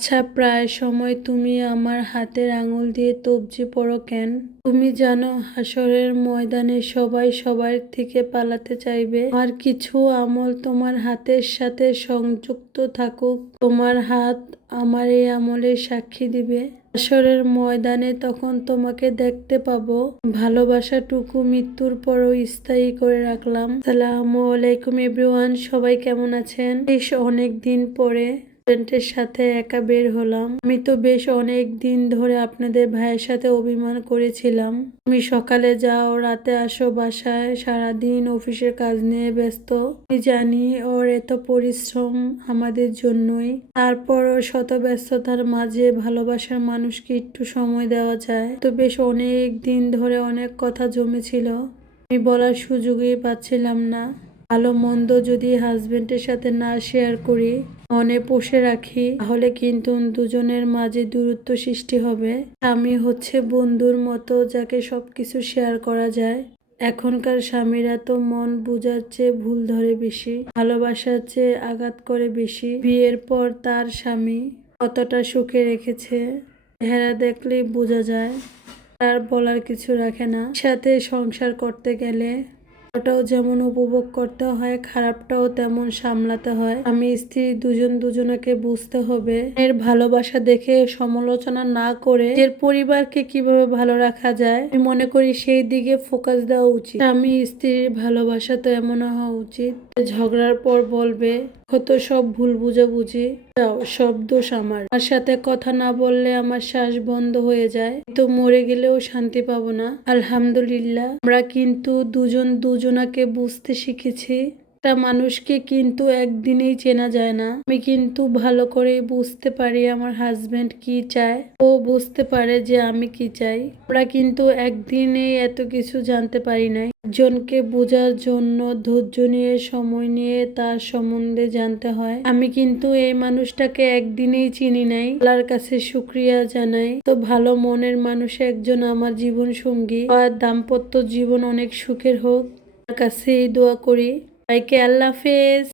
আচ্ছা, প্রায় সময় তুমি আমার হাতের আঙুল দিয়ে তবজি পড়ো কেন? তুমি জানো হাসরের ময়দানে সবাই সবার থেকে পালাতে চাইবে। আর কিছু আমল তোমার হাতের সাথে সংযুক্ত থাকুক, তোমার হাত আমার এই আমলের সাক্ষী দিবে। হাসরের ময়দানে তখন তোমাকে দেখতে পাবো। ভালোবাসাটুকু মৃত্যুর পরও স্থায়ী করে রাখলাম। আসসালামু আলাইকুম এভরিওয়ান, সবাই কেমন আছেন? বেশ অনেক দিন পরে ফ্রেন্ডের সাথে একা বের হলাম। আমি তো বেশ অনেক দিন ধরে আপনাদের ভাইয়ের সাথে অভিমান করেছিলাম। তুমি সকালে যাও, রাতে আসো বাসায়, সারাদিন অফিসের কাজ নিয়ে ব্যস্ত। আমি জানি ওর এত পরিশ্রম আমাদের জন্যই। তারপরও শত ব্যস্ততার মাঝে ভালোবাসার মানুষকে একটু সময় দেওয়া যায়। তো বেশ অনেক দিন ধরে অনেক কথা জমেছিল, আমি বলার সুযোগই পাচ্ছিলাম না। ভালো মন্দ যদি হাজবেন্ডের সাথে না শেয়ার করি, মনে পুষে রাখি, তাহলে কিন্তু দুজনের মাঝে দূরত্ব সৃষ্টি হবে। স্বামী হচ্ছে বন্ধুর মতো, যাকে সবকিছু শেয়ার করা যায়। এখনকার স্বামীরা তো মন বুঝার চেয়ে ভুল ধরে বেশি, ভালোবাসার চেয়ে আঘাত করে বেশি। বিয়ের পর তার স্বামী কতটা সুখে রেখেছে চেহারা দেখলেই বোঝা যায়। তার বলার কিছু রাখে না। সাথে সংসার করতে গেলে ওটাও যেমন উপভোগ করতে হয়, খারাপটাও তেমন সামলাতে হয়। আমি স্ত্রী দুজন দুজনাকে বুঝতে হবে। এর ভালোবাসা দেখে সমালোচনা না করে এর পরিবারকে কিভাবে ভালো রাখা যায়, আমি মনে করি সেই দিকে ফোকাস দেওয়া উচিত। আমি স্ত্রীর ভালোবাসা তো এমন হওয়া উচিত, ঝগড়ার পর বলবে কত সব ভুল বুঝাবুঝি, সব দোষ আমার সাথে কথা না বললে আমার শ্বাস বন্ধ হয়ে যায়, তো মরে গেলেও শান্তি পাবো না। আলহামদুলিল্লাহ, আমরা কিন্তু দুজন দুজনাকে বুঝতে শিখেছি। একটা মানুষকে কিন্তু একদিনেই চেনা যায় না। আমি কিন্তু ভালো করে বুঝতে পারি আমার হাজবেন্ড কি চায়, ও বুঝতে পারে যে আমি কি চাই। আমরা কিন্তু একদিনেই এত কিছু জানতে পারি নাই। একজনকে বোঝার জন্য ধৈর্য নিয়ে, সময় নিয়ে তার সম্বন্ধে জানতে হয়। আমি কিন্তু এই মানুষটাকে একদিনেই চিনি নাই। আল্লাহর কাছে শুকরিয়া জানাই। তো ভালো মনের মানুষ একজন আমার জীবন সঙ্গী, আর দাম্পত্য জীবন অনেক সুখের হোক, তার কাছে এই দোয়া করি। সবাইকে আল্লাহ হাফেজ।